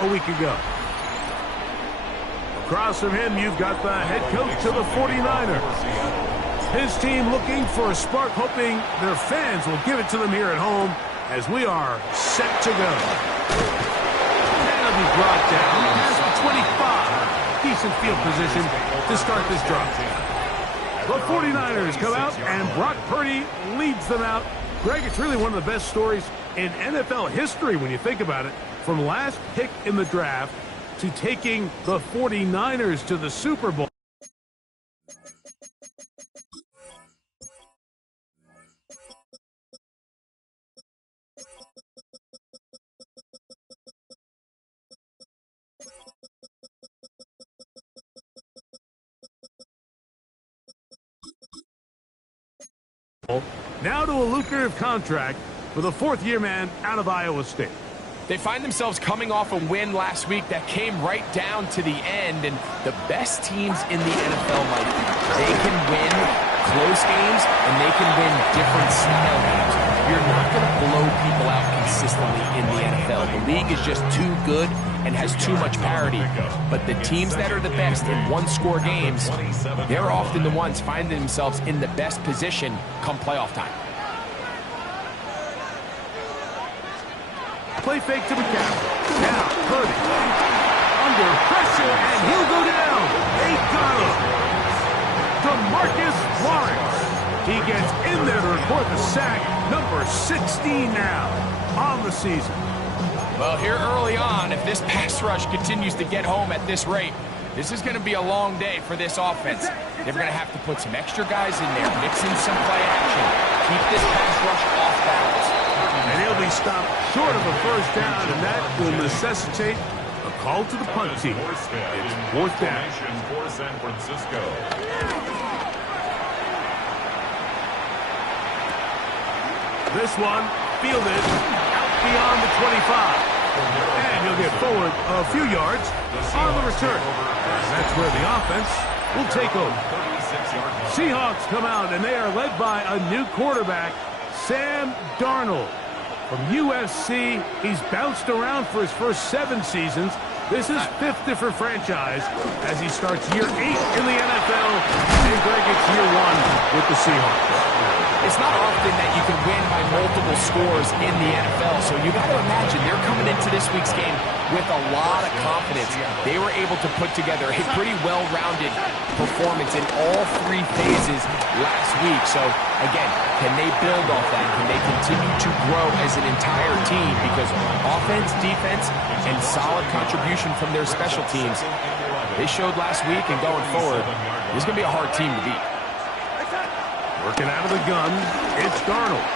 a week ago. Across from him, you've got the head coach of the 49ers. His team looking for a spark, hoping their fans will give it to them here at home as we are set to go. And he'll be brought down past the 25. Decent field position to start this drive. The 49ers come out, and Brock Purdy leads them out. Greg, it's really one of the best stories in NFL history when you think about it. From last pick in the draft to taking the 49ers to the Super Bowl. Now to a lucrative contract for the fourth-year man out of Iowa State. They find themselves coming off a win last week that came right down to the end, and the best teams in the NFL, Mike, they can win close games, and they can win different style games. You're not going to blow people out consistently in the NFL. The league is just too good and has too much parity. But the teams that are the best in one-score games, they're often the ones finding themselves in the best position come playoff time. Play fake to McCaffrey. Now, Purdy. Under pressure, and he'll go down. They got him. DeMarcus Lawrence. He gets in there to report the sack. Number 16 now on the season. Well, here early on, if this pass rush continues to get home at this rate, this is going to be a long day for this offense. They're going to have to put some extra guys in there, mix in some play action, keep this pass rush off balance. And he'll be stopped short of a first down, and that will necessitate a call to the punt team. It's fourth down. For San Francisco. This one fielded out beyond the 25. And he'll get forward a few yards on the return. And that's where the offense will take over. Seahawks come out, and they are led by a new quarterback, Sam Darnold. From USC, he's bounced around for his first 7 seasons. This is 5th different franchise as he starts year 8 in the NFL. And Greg, it's year 1 with the Seahawks. It's not often that you can win by multiple scores in the NFL, so you got to imagine they're coming into this week's game with a lot of confidence. They were able to put together a pretty well-rounded performance in all 3 phases last week. So, again, can they build off that? Can they continue to grow as an entire team? Because offense, defense, and solid contribution from their special teams, they showed last week, and going forward, this is going to be a hard team to beat. Working out of the gun, it's Darnold.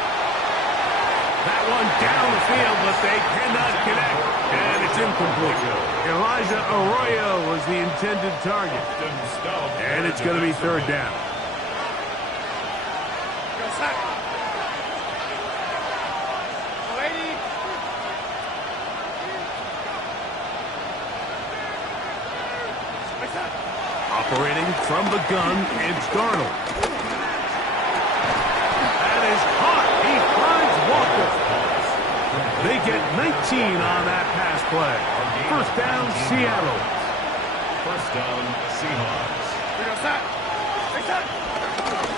That one down the field, but they cannot connect. And it's incomplete. Elijah Arroyo was the intended target. And it's going to be third down. Operating from the gun, it's Darnold. They get 19 on that pass play. First down, Seattle. First down, Seahawks.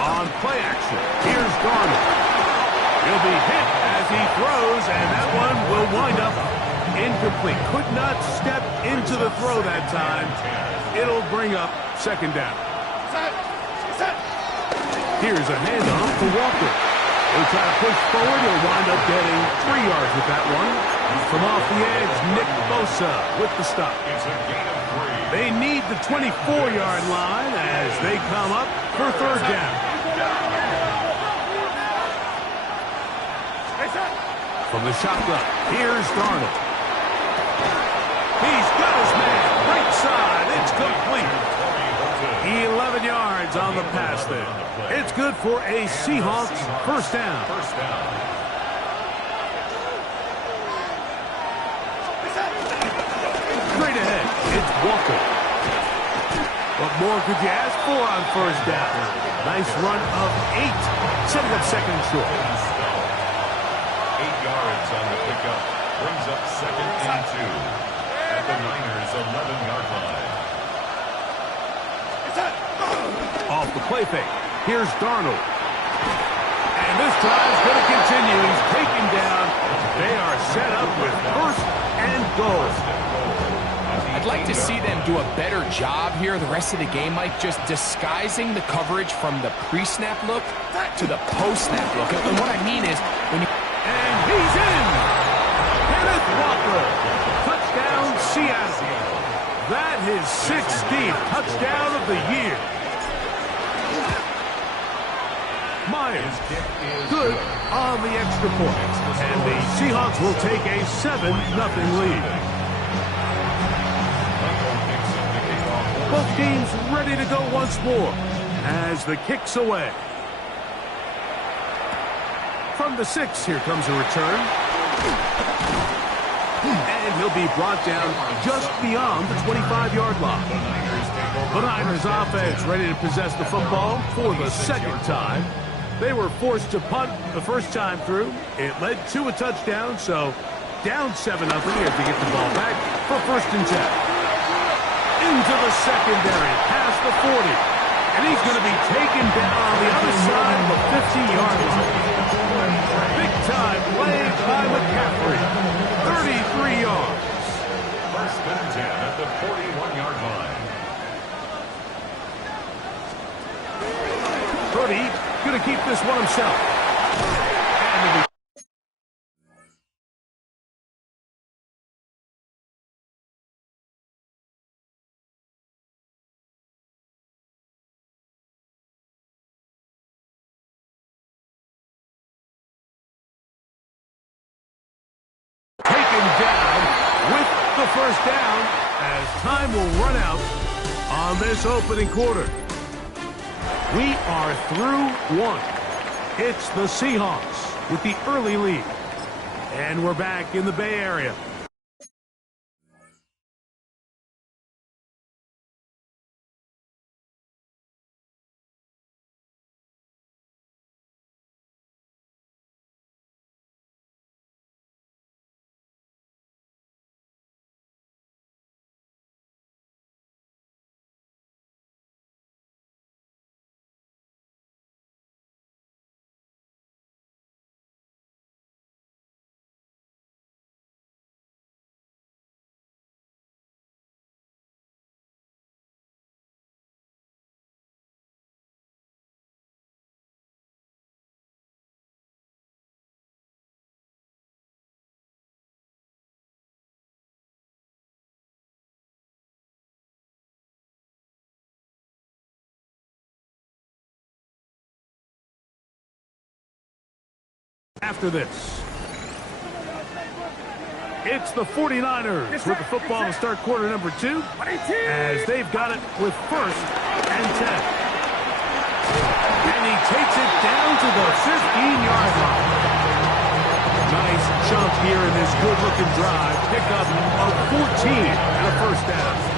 On play action, here's Darnold. He'll be hit as he throws, and that one will wind up incomplete. Could not step into the throw that time. It'll bring up second down. Here's a handoff to Walker. He'll try to push forward. He'll wind up getting 3 yards with that one. From off the edge, Nick Bosa with the stop. They need the 24-yard line as they come up for third down. From the shotgun, here's Darnold. He's got his man. Right side. It's complete. 11 yards on the pass there. It's good for a Seahawks first down. Straight ahead, it's Walker. What more could you ask for on first down? Nice run of 8, setting up second and short. 8 yards on the pickup. Brings up second and 2. At at the Niners' 11-yard line. Off the play fake. Here's Darnold. And this drive's going to continue. He's taken down. They are set up with first and goal. I'd like to see them do a better job here the rest of the game, Mike, just disguising the coverage from the pre-snap look to the post-snap look. And what I mean is, when you... And he's in! Kenneth Walker! Touchdown, Seattle. That is 16th touchdown of the year. Myers, good on the extra point. And the Seahawks will take a 7-0 lead. Both teams ready to go once more as the kick's away. From the 6, here comes a return. And he'll be brought down just beyond the 25-yard line. The Niners offense ready to possess the football for the second time. They were forced to punt the first time through. It led to a touchdown, so down 7-0 as they get the ball back for 1st and 10. Into the secondary, past the 40. And he's going to be taken down on the other side of the 50-yard line. Big time play by McCaffrey. 33 yards. 1st and 10 at the 41-yard line. Purdy going to keep this one himself. And taken down with the 1st down as time will run out on this opening quarter. We are through 1. It's the Seahawks with the early lead. And we're back in the Bay Area. After this, it's the 49ers with the football to start quarter number 2 as they've got it with 1st and 10. And he takes it down to the 15-yard line. Nice chunk here in this good-looking drive. Pick up of 14 and a 1st down.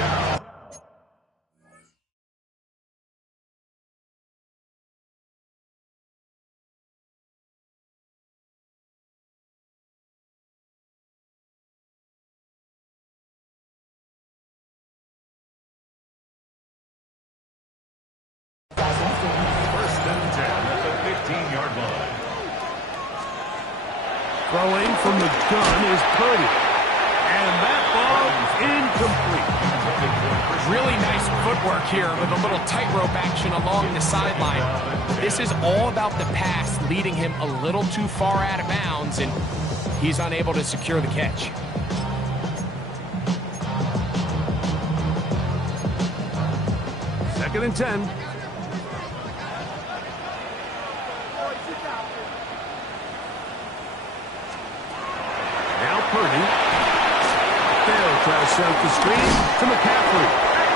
Throwing from the gun is Purdy. And that ball is incomplete. Really nice footwork here with a little tightrope action along the sideline. This is all about the pass leading him a little too far out of bounds, and he's unable to secure the catch. Second and 10. Purdy. They'll try to set up the screen to McCaffrey.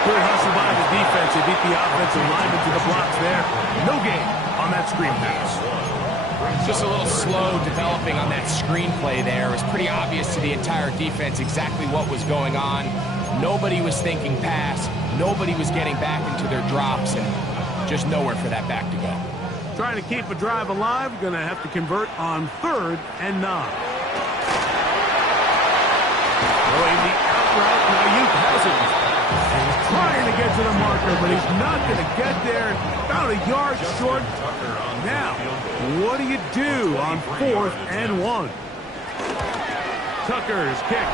Good hustle by the defense. They beat the offensive lineman to the blocks there. No gain on that screen pass. Just a little slow developing on that screenplay there. It was pretty obvious to the entire defense exactly what was going on. Nobody was thinking pass. Nobody was getting back into their drops, and just nowhere for that back to go. Trying to keep a drive alive. Going to have to convert on 3rd and 9. Throwing the right. Ayuk has it. And he's trying to get to the marker, but he's not going to get there. About a yard short. Now, what do you do on 4th and 1? Tucker's kick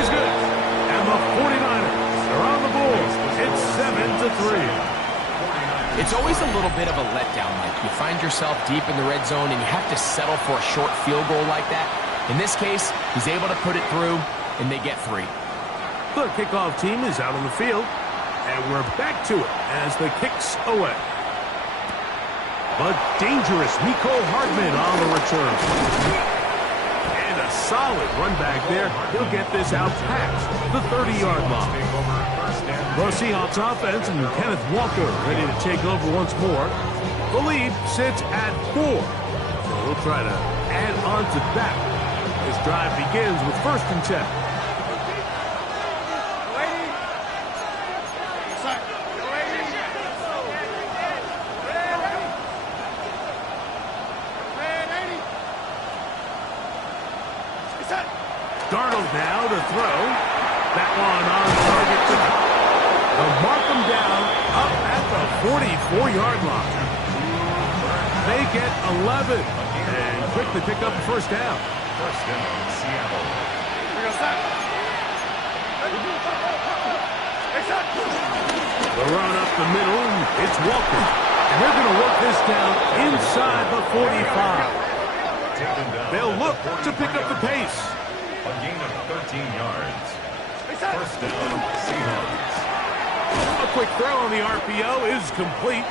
is good. And the 49ers are on the board. It's 7-3. It's always a little bit of a letdown, Mike. You find yourself deep in the red zone and you have to settle for a short field goal like that. In this case, he's able to put it through, and they get 3. The kickoff team is out on the field, and we're back to it as the kick's away. But dangerous Mecole Hardman on the return. And a solid run back there. He'll get this out past the 30-yard line. The Seahawks offense and Kenneth Walker ready to take over once more. The lead sits at 4. So we'll try to add on to that. This drive begins with 1st and 10. Darnold now to throw. That one on target to they'll mark them down up at the 44-yard line. They get 11 and quickly pick up the 1st down. 1st down, Seattle. The run up the middle, it's Walker. And they're going to work this down inside the 45. They'll look to pick up the pace. A gain of 13 yards. 1st down, Seahawks. A quick throw on the RPO is complete.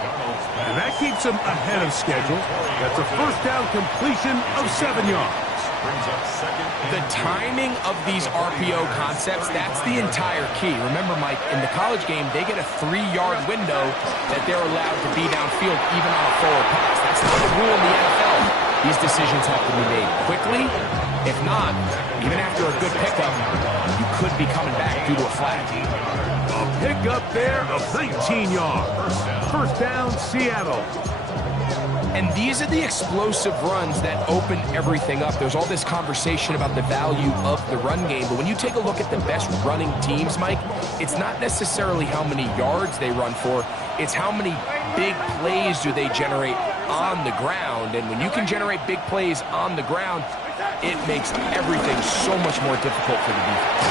And that keeps them ahead of schedule. That's a 1st down completion of 7 yards. Brings up 2nd. The timing of these RPO concepts, that's the entire key. Remember, Mike, in the college game, they get a 3-yard window that they're allowed to be downfield even on a forward pass. That's not the rule in the NFL. These decisions have to be made quickly. If not, even after a good pickup, you could be coming back due to a flag. A pickup there of 19 yards. 1st down, Seattle. And these are the explosive runs that open everything up. There's all this conversation about the value of the run game, but when you take a look at the best running teams, Mike, it's not necessarily how many yards they run for, it's how many big plays do they generate on the ground. And when you can generate big plays on the ground, it makes everything so much more difficult for the defense.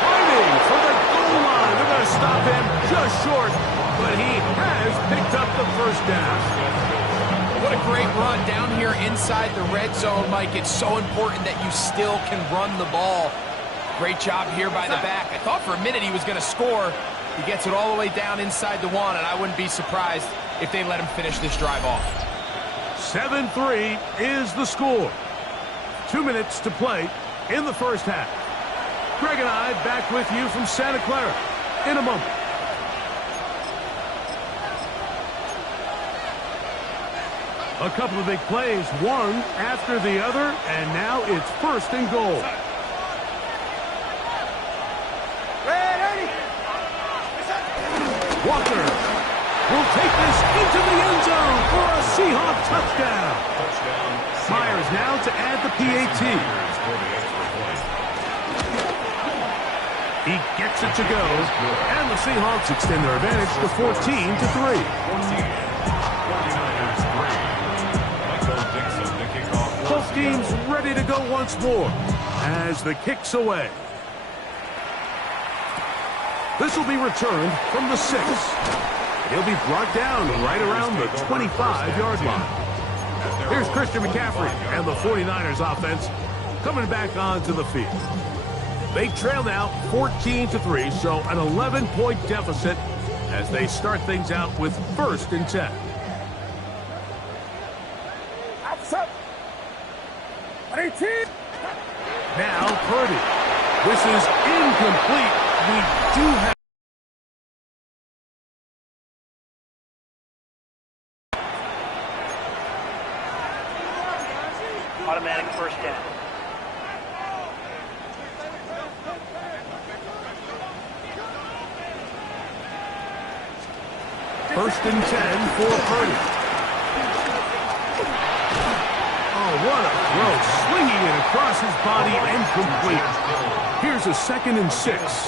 Fighting for the goal line. They're going to stop him just short, but he has picked up the 1st down. What a great run down here inside the red zone, Mike. It's so important that you still can run the ball. Great job here by the back. I thought for a minute he was going to score. He gets it all the way down inside the 1, and I wouldn't be surprised if they let him finish this drive off. 7-3 is the score. 2 minutes to play in the 1st half. Greg and I back with you from Santa Clara in a moment. A couple of big plays, one after the other, and now it's 1st and goal. Walker will take this into the end zone for a Seahawk touchdown. Myers now to add the PAT. He gets it to go, and the Seahawks extend their advantage to 14-3. Both teams ready to go once more as the kick's away. This will be returned from the 6. He'll be brought down right around the 25-yard line. Here's Christian McCaffrey and the 49ers offense coming back onto the field. They trail now 14-3, so an 11-point deficit as they start things out with 1st and 10. Now Purdy. This is incomplete. We do have automatic 1st down. First and 10 for Purdy. Oh, what a throw. Swinging it across his body and complete. Here's a 2nd and 6. It's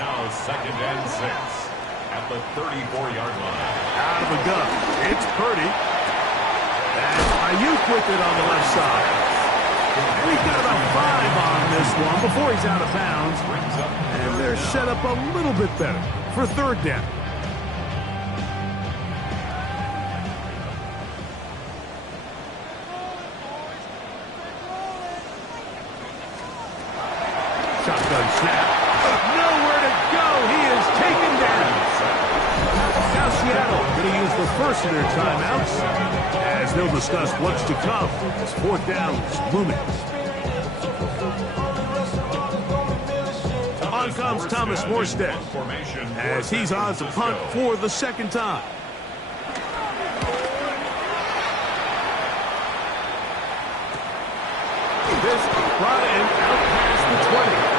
now 2nd and 6 at the 34-yard line. Out of the gun. It's Purdy. And Ayuk with it on the left side. And he's got about 5 on this one before he's out of bounds. And they're set up a little bit better for 3rd down. Shotgun snap. Nowhere to go. He is taken down. Now Seattle going to use the first of their timeouts as they'll discuss what's to come. As 4th down is looming. On comes Thomas Morstead as he's on to punt for the 2nd time. This brought in out past the 20.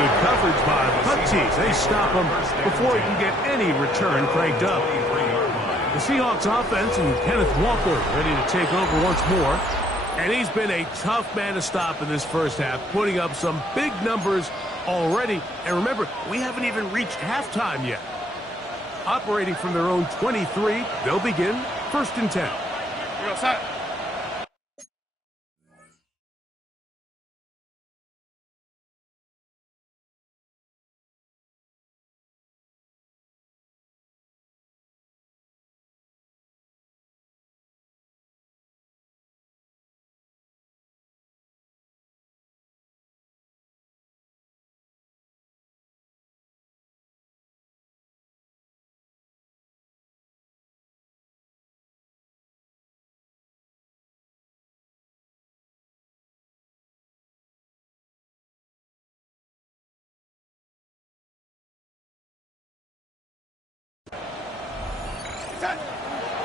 Good coverage by the punt teams. They stop him before he can get any return cranked up. The Seahawks offense and Kenneth Walker ready to take over once more. And he's been a tough man to stop in this first half, putting up some big numbers already. And remember, we haven't even reached halftime yet. Operating from their own 23, they'll begin 1st and 10.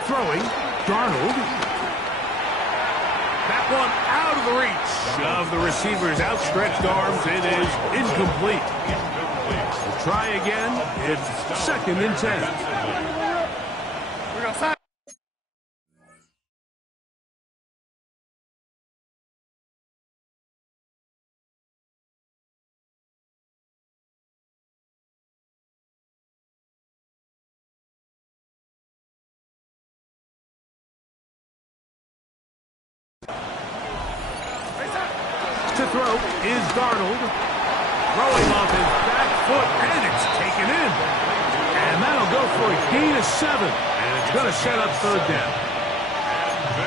Throwing, Darnold. That one out of the reach of the receiver's outstretched arms. It is incomplete. We'll try again. It's 2nd and 10. We're going to throw is Darnold. Throwing off his back foot, and it's taken in. And that'll go for a gain of 7. And it's going to set up 3rd down.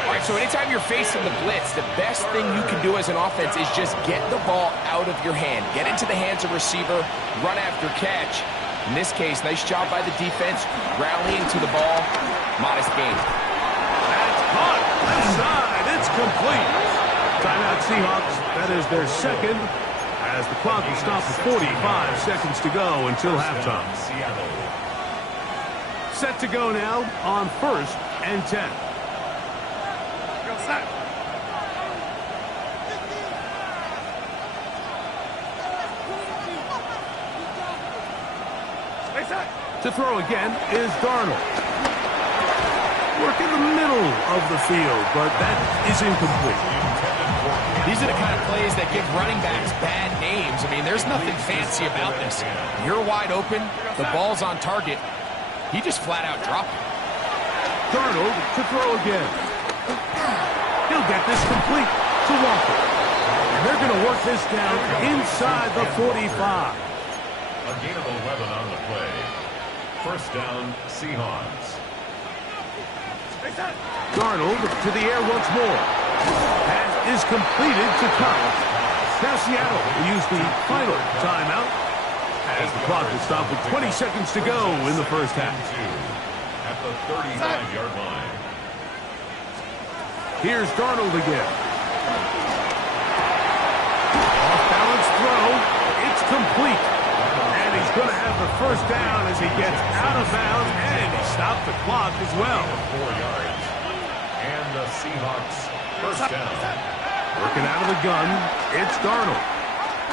All right, so anytime you're facing the blitz, the best thing you can do as an offense is just get the ball out of your hand. Get into the hands of receiver, run after catch. In this case, nice job by the defense, rallying to the ball. Modest gain. That's caught. Left side. It's complete. Timeout Seahawks. That is their 2nd as the clock will stop with 45 seconds to go until halftime. Set to go now on 1st and 10. Go set. To throw again is Darnold. Work in the middle of the field, but that is incomplete. These are the kind of plays that give running backs bad names. I mean, there's nothing fancy about this. You're wide open, the ball's on target. He just flat out dropped it. Darnold to throw again. He'll get this complete to Walker. And they're going to work this down inside the 45. A gain of 11 on the play. 1st down, Seahawks. Darnold to the air once more. Pass is completed to Cobb. Now Seattle will use the final timeout as the clock will stop with 20 seconds to go in the first half. At the 35-yard line. Here's Darnold again. Off-balance throw. It's complete. And he's going to have the 1st down as he gets out of bounds, and he stopped the clock as well. 4 yards. And the Seahawks 1st down. Working out of the gun, it's Darnold.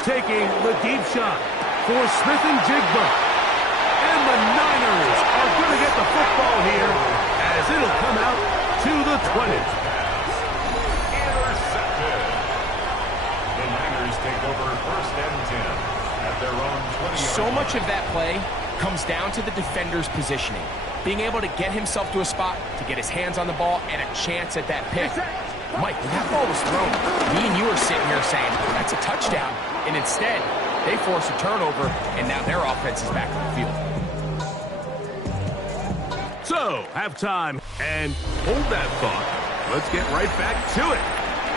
Taking the deep shot for Smith and Jigba. And the Niners are going to get the football here as it'll come out to the 20. Intercepted. The Niners take over 1st and so much of that play comes down to the defender's positioning. Being able to get himself to a spot, to get his hands on the ball, and a chance at that pick. Mike, when that ball was thrown, me and you are sitting here saying, that's a touchdown. And instead, they force a turnover, and now their offense is back on the field. So, halftime, and hold that thought. Let's get right back to it.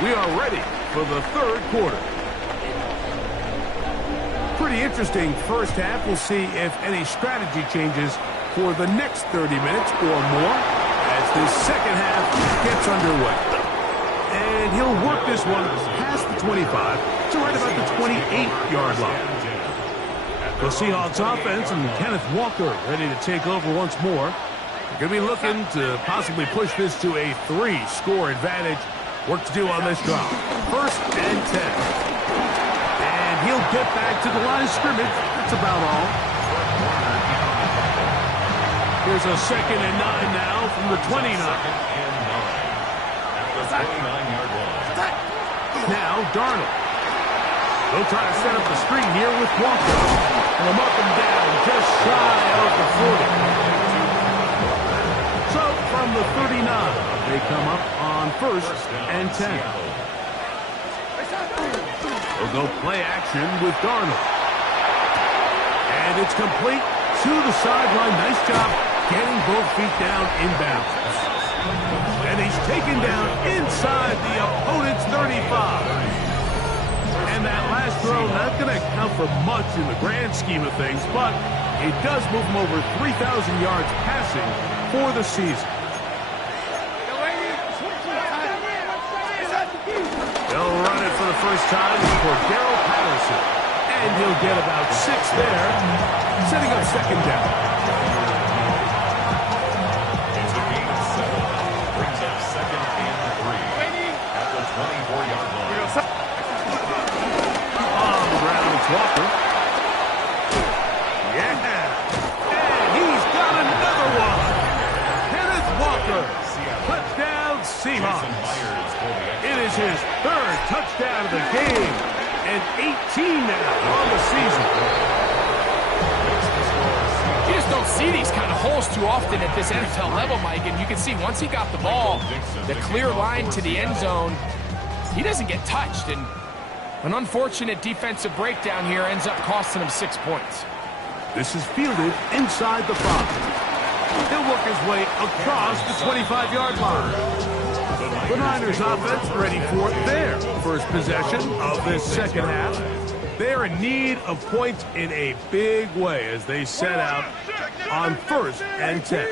We are ready for the third quarter. Pretty interesting first half. We'll see if any strategy changes for the next 30 minutes or more as this second half gets underway. And he'll work this one past the 25 to right about the 28-yard line. The Seahawks offense and Kenneth Walker ready to take over once more. They're going to be looking to possibly push this to a 3-score advantage. Work to do on this drive. First and 10. He'll get back to the line of scrimmage. That's about all. Here's a 2nd and 9 now from the 29. Now Darnold. They'll try to set up the screen here with Walker. And I'm up and down just shy of the 40. So from the 39, they come up on 1st and 10. They'll go play action with Darnold. And it's complete to the sideline. Nice job getting both feet down inbounds. And he's taken down inside the opponent's 35. And that last throw not going to count for much in the grand scheme of things, but it does move him over 3,000 yards passing for the season. They'll run it for the first time for Daryl Patterson. And he'll get about 6 there, setting up 2nd down. It's a gain of 7. Brings up 2nd and 3 at the 24-yard line. On the ground, it's Walker. Yeah. And he's got another one. Kenneth Walker. Touchdown, Seahawks. It is his 3rd touchdown of the game, and 18 now on the season. You just don't see these kind of holes too often at this NFL level, Mike, and you can see once he got the ball, the clear line to the end zone, he doesn't get touched, and an unfortunate defensive breakdown here ends up costing him 6 points. This is fielded inside the 5. He'll work his way across the 25-yard line. The Niners offense ready for their first possession of this second half. They're in need of points in a big way as they set out on 1st and 10.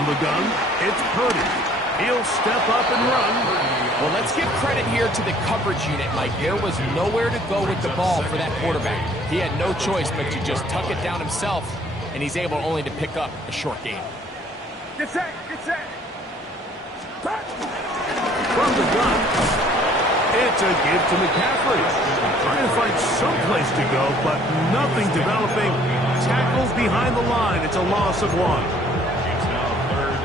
From the gun, it's Purdy. He'll step up and run. Well, let's give credit here to the coverage unit, Mike. There was nowhere to go with the ball for that quarterback. He had no choice but to just tuck it down himself, and he's able only to pick up a short gain. Get set, get set. From the gun, it's a give to McCaffrey. Trying to find some place to go, but nothing developing. Tackles behind the line. It's a loss of 1.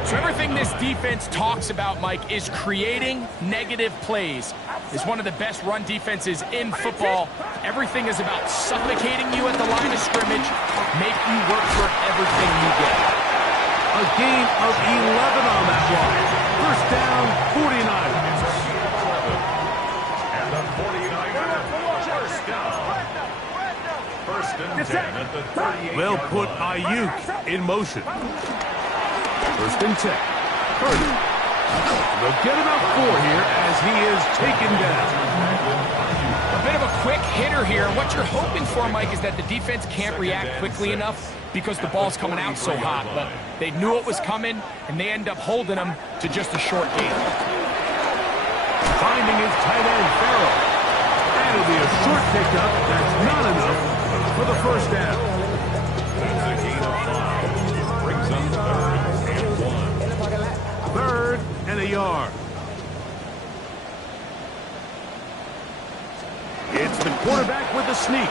So everything this defense talks about, Mike, is creating negative plays. It's one of the best run defenses in football. Everything is about suffocating you at the line of scrimmage, make you work for everything you get. A gain of 11 on that one. First down, 49ers. And the 49ers first down. First and 10 at the 38. They'll put Ayuk in motion. First and 10. Purdy. They'll get about 4 here as he is taken down. A bit of a quick hitter here. What you're hoping for, Mike, is that the defense can't react quickly enough because the ball's coming out so hot. But they knew it was coming, and they end up holding him to just a short gain. Finding his tight end, Farrell. That'll be a short pickup. That's not enough for the first down. That's a gain of 5. Brings up 3rd and 1. 3rd and a yard. It's the quarterback with the sneak.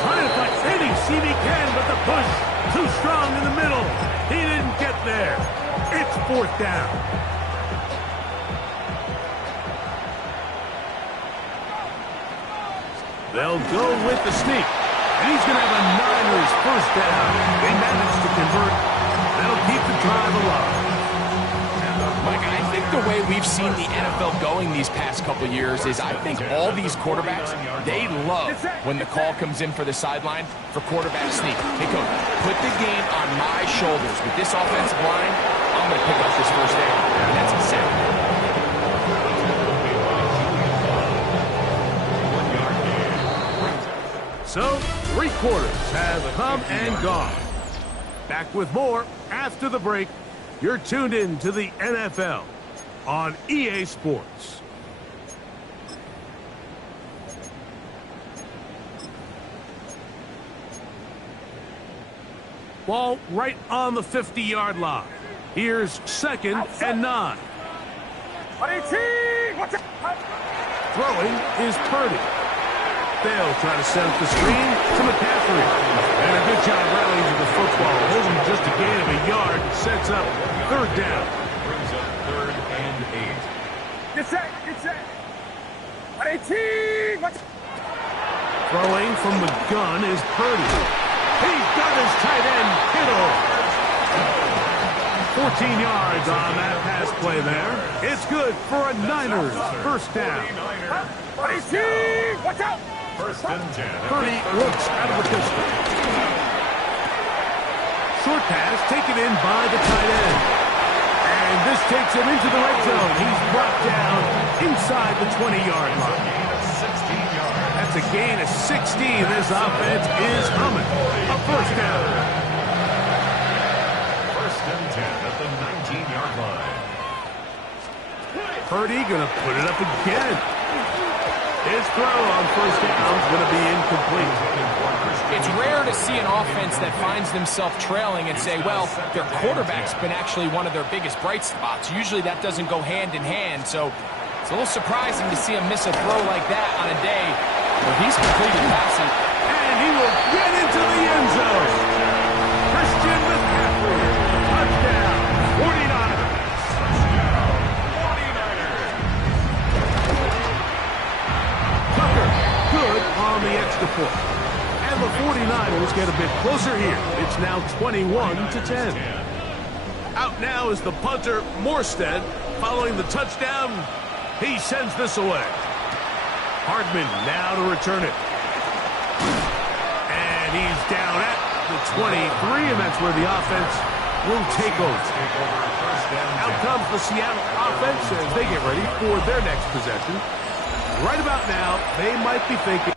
Trying to find any seam he can, but the push too strong in the middle. He didn't get there. It's 4th down. They'll go with the sneak. And he's going to have a Niners first down. They managed to convert. That'll keep the drive alive. Mike, I think the way we've seen the NFL going these past couple years is I think all these quarterbacks, they love when the call comes in for the sideline for quarterback sneak. Hey, coach, put the game on my shoulders. With this offensive line, I'm going to pick up this first down. And that's exactly. So, 3 quarters have come and gone. Back with more after the break. You're tuned in to the NFL on EA Sports. Ball right on the 50-yard line. Here's 2nd and 9. Throwing is Purdy. They'll try to set up the screen to McCaffrey. And a good job rallying to the football. Holding just a gain of a yard. Sets up 3rd down. Brings up 3rd and 8. Get set, get set. 18. Throwing from the gun is Purdy. He's got his tight end, Kittle. 14 yards on that pass play there. It's good for a Niners first down. 18. Watch out. First and 10. Purdy looks out of the pistol. Short pass taken in by the tight end. And this takes him into the red zone. He's brought down inside the 20-yard line. That's a gain of 16. This offense is humming. A first down. First and 10 at the 19-yard line. Purdy going to put it up again. His throw on first down is going to be incomplete. It's rare to see an offense that finds themselves trailing and say, well, their quarterback's been actually one of their biggest bright spots. Usually that doesn't go hand in hand, so it's a little surprising to see him miss a throw like that on a day where he's completed passing. And he will get into the end zone. Christian McCaffrey, touchdown, 49ers. Tucker, good on the extra point. And the 49ers get a bit closer here. It's now 21-10. Out now is the punter, Morstead. Following the touchdown, he sends this away. Hardman now to return it. And he's down at the 23, and that's where the offense will take over. Out comes the Seattle offense as they get ready for their next possession. Right about now, they might be thinking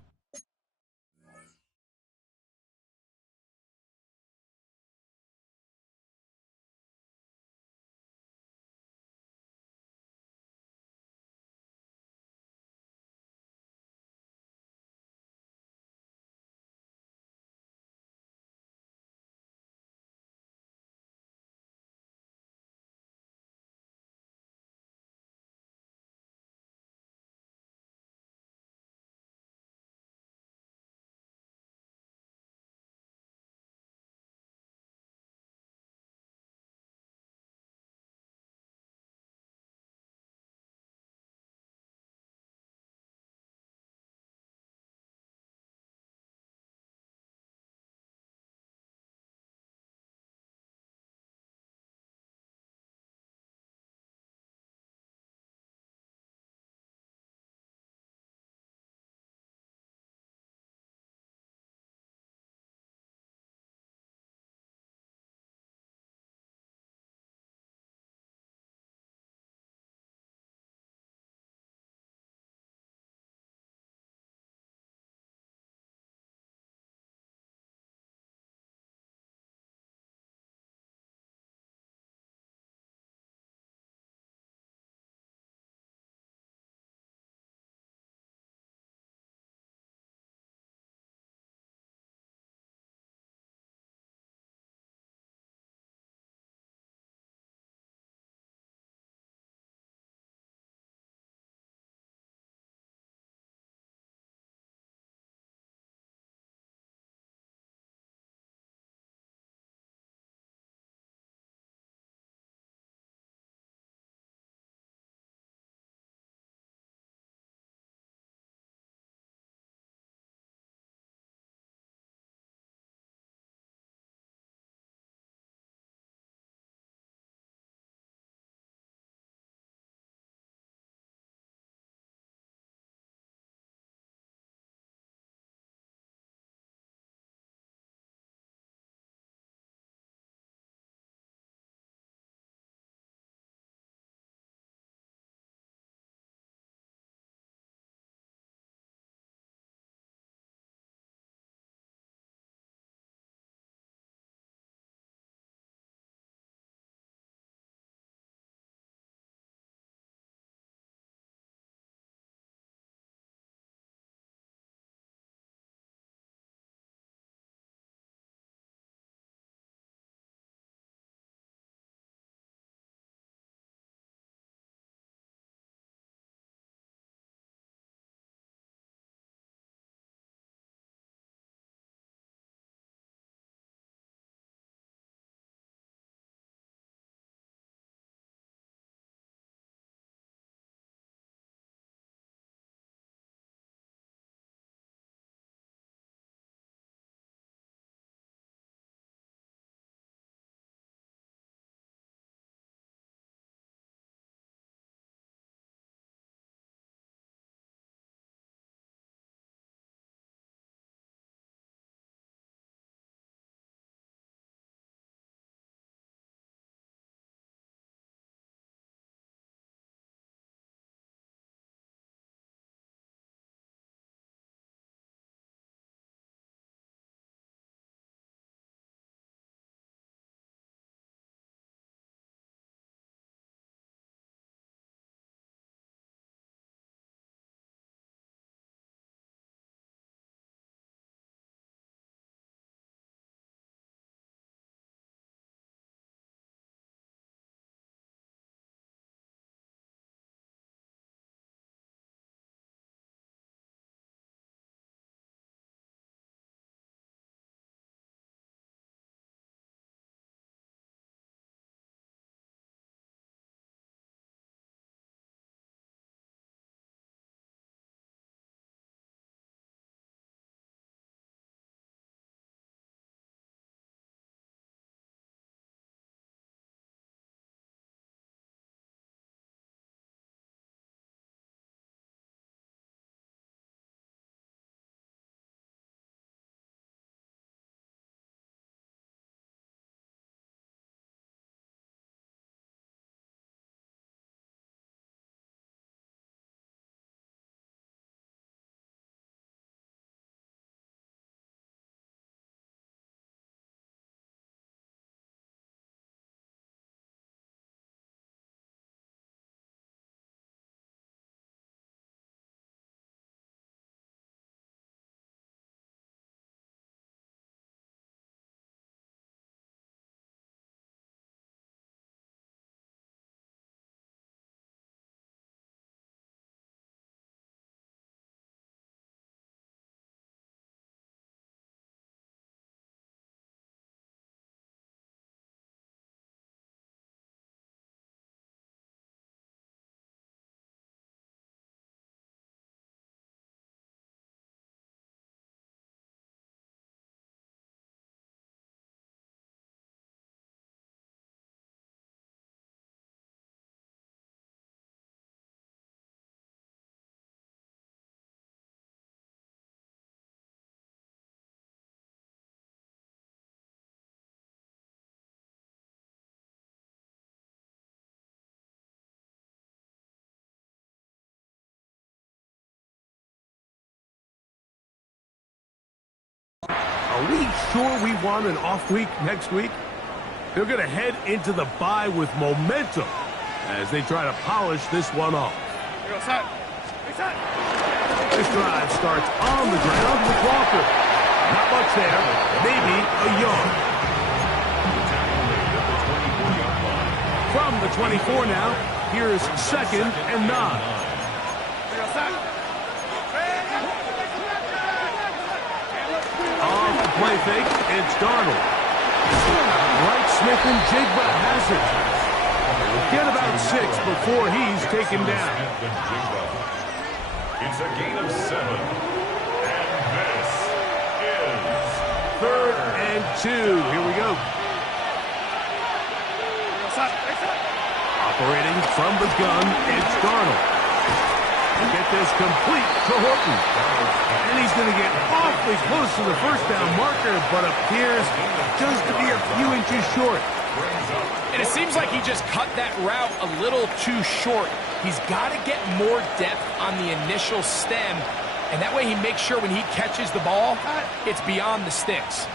Are we sure we want an off week next week? They're going to head into the bye with momentum as they try to polish this one off. This drive starts on the ground with Walker. Not much there, maybe a yard. From the 24 now, here's 2nd and 9. Off the play fake, it's Darnold. Right, Smith and Jigba has it. Get about 6 before he's taken down. It's a gain of 7. And this is 3rd and 2. Here we go. Operating from the gun, it's Darnold. Get this complete to Horton. And he's going to get awfully close to the first down marker, but appears just to be a few inches short. And it seems like he just cut that route a little too short. He's got to get more depth on the initial stem, and that way he makes sure when he catches the ball, it's beyond the sticks.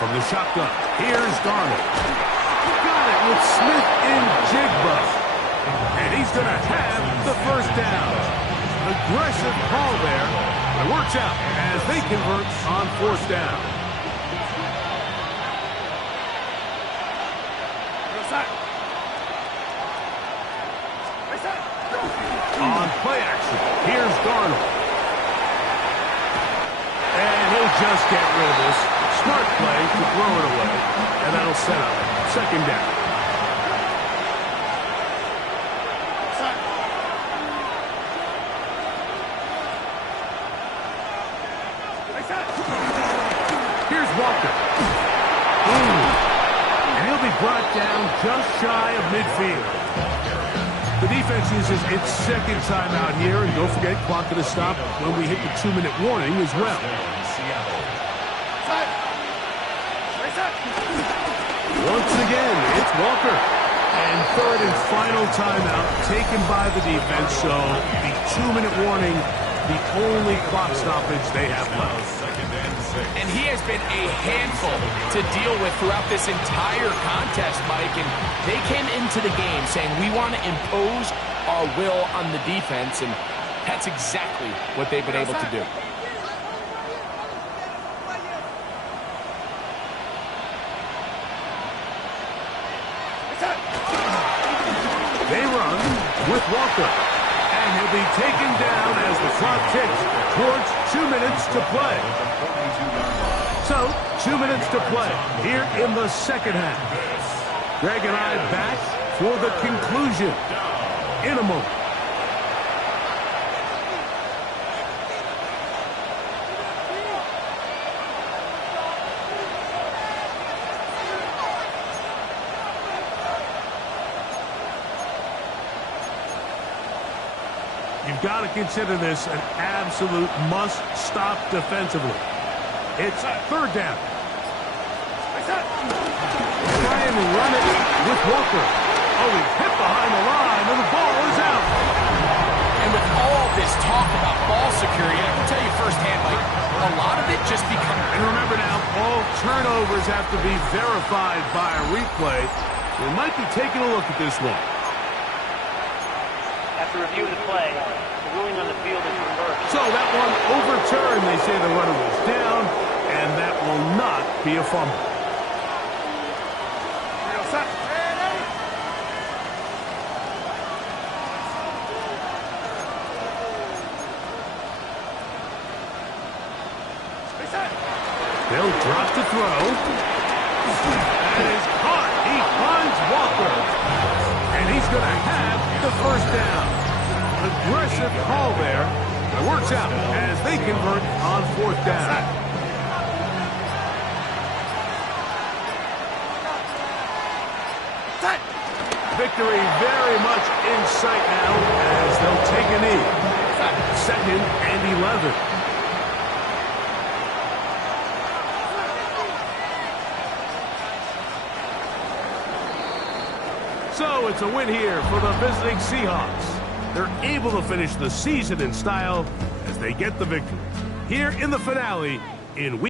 From the shotgun, here's Darnold. Got it with Smith and Jigba. And he's going to have the first down. Aggressive call there. It works out as they convert on 4th down. On play action, here's Darnold. And he'll just get rid of this. Smart play to throw it away, and that'll set up 2nd down. Here's Walker. And he'll be brought down just shy of midfield. The defense uses its 2nd timeout here, and don't forget, clock going to stop when we hit the 2-minute warning as well. Once again, it's Walker. And 3rd and final timeout taken by the defense, so the 2-minute warning, the only clock stoppage they have left. And he has been a handful to deal with throughout this entire contest, Mike. And they came into the game saying, we want to impose our will on the defense, and that's exactly what they've been able to do. They run with Walker. And he'll be taken down as the clock ticks towards 2 minutes to play. So, 2 minutes to play here in the 2nd half. Greg and I back for the conclusion in a moment. You've got to consider this an absolute must-stop defensively. It's 3rd down. Try and run it with Walker. Oh, he's hit behind the line, and the ball is out. And with all this talk about ball security, I can tell you firsthand, Mike, a lot of it just becomes... And remember now, all turnovers have to be verified by a replay. We might be taking a look at this one. After review of the play, the ruling on the field is reversed. So that one overturned. They say the runner was down, and that will not be a fumble. They'll drop to throw. That is caught. He finds Walker. And he's going to have the first down. Aggressive call there. It works out as they convert on 4th down. Victory very much in sight now as they'll take a knee. 2nd and 11. So it's a win here for the visiting Seahawks. They're able to finish the season in style as they get the victory here in the finale in week